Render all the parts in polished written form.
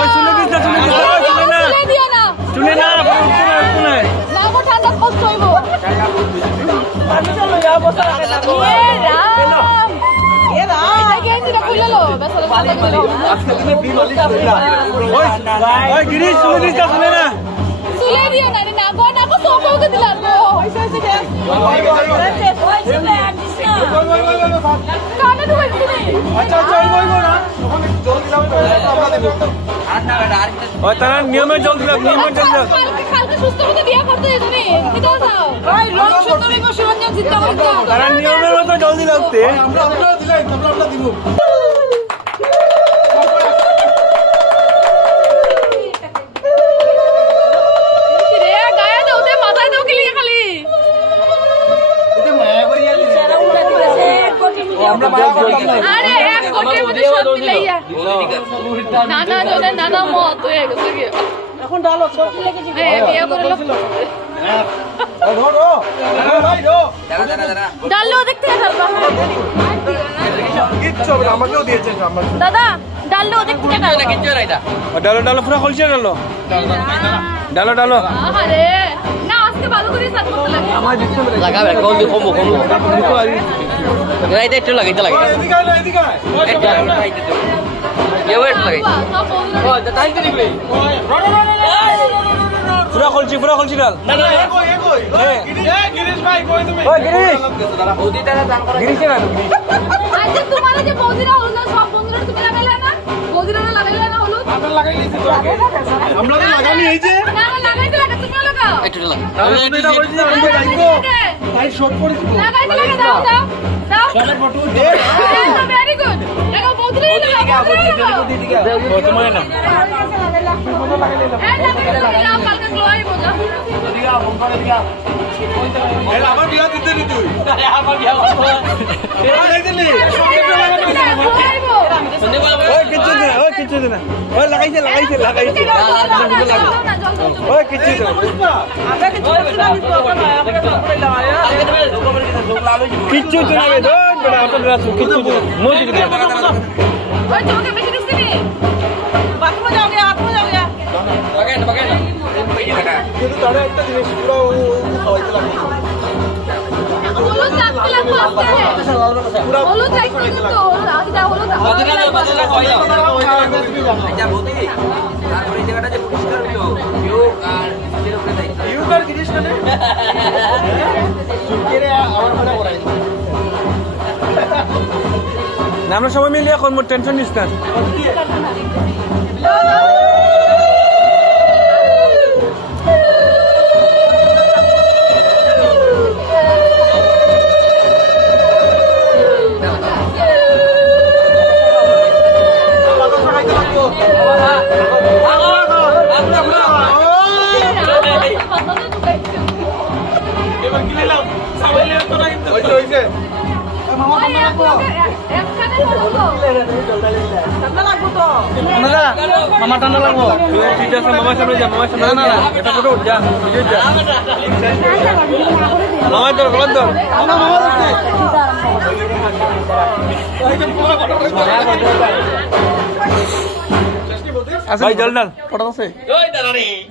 ওই শুনে দিস না, শুনে দিস না, ওই শুনে না, শুনে দিও না। শুনে না, শুনে না গো ঠান্ডা কষ্ট হইব। এ রাম। এটা গেঞ্জিটা খুলে লো, বেচারা ঠান্ডা করে দাও। ওই গিরিশ শুনে দিস না, শুনে না। শুলে দিও না, না গো না গো সোফাতে দিলাম গো। কানে ঢুকাইছি নি। ওই তারা নিয়মে জল দিলাম, নিয়মে জল দিলাম। কালকে সুস্থ মতো বিয়ে করতে যেত নি। কি দাও দাও। ওই রং সুন্দরী গো সুরঞ্জন জিততে হবে। তারা নিয়মের মতো জল দিলাম তে। রে গায়ে দাও দে, মাথায় দাও কি লিয়ে খালি। আরে এক কোটির মধ্যে সব মিলাইয়া। নানা জনের নানা মত হয়ে গেছে কি। এখন ডালো সব লেগে যাবে। বিয়ে করে লোক। ডাললো দেখতে ডালবা। কিচ্ছু হবে না, আমাকেও দিয়েছেন আমার। দাদা ডাললো দেখতে ডালবা। কিচ্ছু না এটা। ডালো ডালো পুরো খলছে ডালো। ডালো ডালো। আরে না আজকে ভালো করে সাত করতে লাগে। আমার দিচ্ছে লাগাবে কোন দিন কমবো গাইতে একটু লাগাইতে লাগে এদিকে আয়, এদিকে আয়। কেউ একটু লাগাই সব বন্ধুরা পুরো খলছি ডাল। গিরিশ ভাই কই তুমি? ওই গিরিশ। গিরিশ না। আজকে তোমার যে বৌদিরা হলো না সব বন্ধুরা তুমি লাগাইলে না? বৌদিরা লাগাইলে না হলো? আমরা লাগাইছি তো আগে। আমরা তো লাগানি এই যে। না লাগাইতে লাগে তুমি লাগাও। একটু লাগাই এটা বলছি না আমরা লাগাইবো। ভাই শর্ট পড়েছি তো। লাগাইতে লাগে দাও দাও। দাও। চলে ফটো দে। Very good. লাগাও বৌদিরা লাগাও। তোমার না। এই লাগাও কালকে গ্লোই বোঝা। এর আমার বিয়া দিতে নি তুই। আমার বিয়া করব। এরা লাগাইলি। ওই কিচ্ছু দে না। ওই লাগাইছে। ওই কিচ্ছু দে। কিচ্ছু দে না বে দোন বড় আপন রাসু কিচ্ছু দে। মোজি দে। ওই তোমাকে বেশি দিছি নি। বাথরুমে যাও গিয়া। বাগাই না কিন্তু তারে একটা জিনিস পুরো খাওয়াইতে লাগবে। হলুদ রাখতে লাগবো আজকে। হলুদ রাখতে কিন্তু আজকে হলুদ। বাজারে কইলা আচ্ছা বৌদি তারপরে এই জায়গাটা যে পরিষ্কার হলো যোগ আর যেরকম দায়িত্ব ইউকার জিনিস কেন? চুপকেরে আমার মনে করাই। না আমরা সবাই মিলে এখন মোর টেনশন নিস না। এবার কি নিলাম? সবাই নিলাম তো না কিন্তু। হইছে। মামা ঠান্ডা লাগবো। একখানে হলো। ঠান্ডা লাগবো তো। মামা ঠান্ডা লাগবো। ঠিক আছে মামার সামনে যা, মামার সামনে না। এটা ফটো উঠ যা, ভিডিও যা। মামা তোর গলত ধর। মামা ধরছে। ভাই জল ডাল ফটো আছে।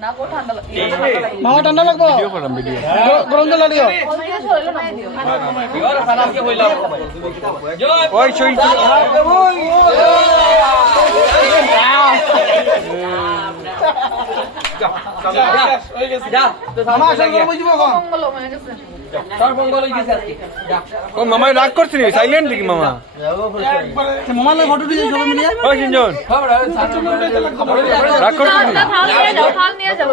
না গো ঠান্ডা লাগবে। মামা ঠান্ডা লাগবো। ভিডিও করলাম ভিডিও। গরম জল দিও। ওই সই যা তো মামা আসলে বুঝিব কোন? মঙ্গল হয়ে গেছে। তোর মঙ্গল হই গেছে আজকে যা ও মামা রাগ করছিস সাইলেন্ট কি মামা? মামা লাগে ফটো দিয়েছ সবাই মিলে। ওই সিনজন খবর রাগ করছিস? থাল নিয়ে যাও।